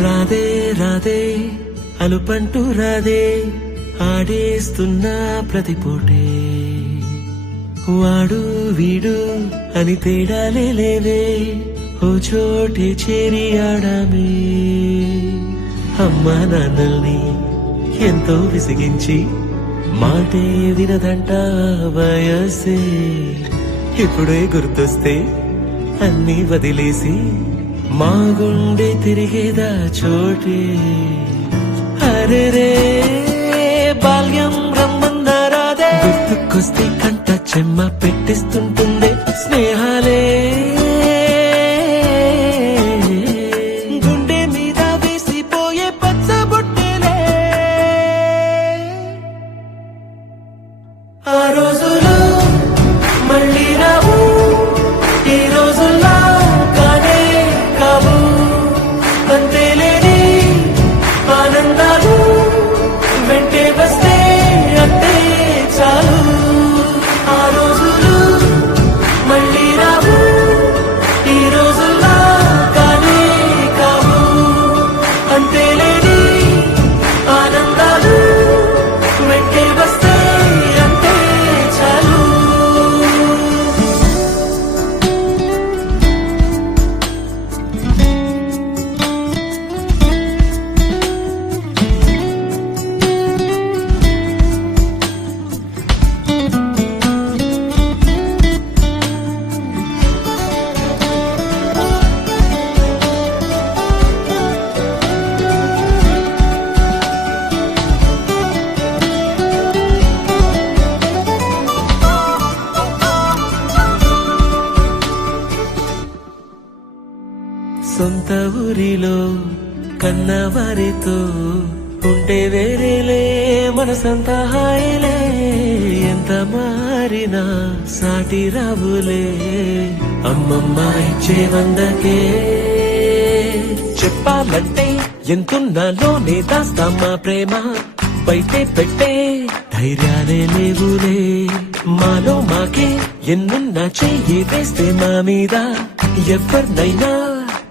రాదే రాదే అలుపంటూ రాదే ఆడేస్తున్నా ప్రతిపూటే వాడు వీడు అని తేడాలే లేవే ఓ చోటే చేరి ఆడామే అమ్మా నాన్నల్ని ఎంతో విసిగించి మాటే వినదంట వయసే ఇప్పుడే గుర్తొస్తే అన్నీ వదిలేసి మా గుండె తిరిగేదా చోటే అరే రే బాల్యం రమ్మన్నారాదే గుర్తుకొస్తే కంట చెమ్మ పెట్టిస్తుంటుందే స్నేహాలే గుండె మీద వేసిపోయే పచ్చబొట్టేలే ఆ రోజులు మళ్ళీ రావు ఈ రోజుల్లా వెంటే వస్తే అంతే చాలు ఆ రోజులు మళ్ళీ రావు ఈ రోజుల్లా కానే కావు అంతే లేని ఆనందాలు వెంటే వస్తే అంతే చాలు సొంత ఊరిలో కన్నవారితో ఉంటే వేరేలే మనసంతా హాయిలే ఎంత మారినా సాటి రావులే అమ్మమ్మ ఇచ్చే వందకే చెప్పాలంటే ఎంతున్నాలోనే దాస్తామా ప్రేమ బయటే పెట్టే ధైర్యాలే లేవులే మాలో మాకే ఎన్నున్నా చెయ్యి వేస్తే మా మీద ఎవరినైనా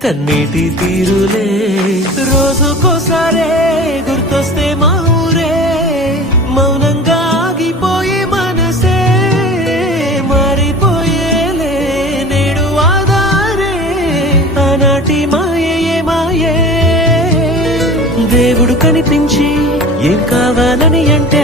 కన్నీటి తీరులే రోజుకోసారే గుర్తొస్తే మా ఊరే మౌనంగా ఆగిపోయే మనసే మారిపోయేలే నేడు ఆధారే ఆనాటి మాయే మాయే దేవుడు కనిపించి ఏం కావాలని అంటే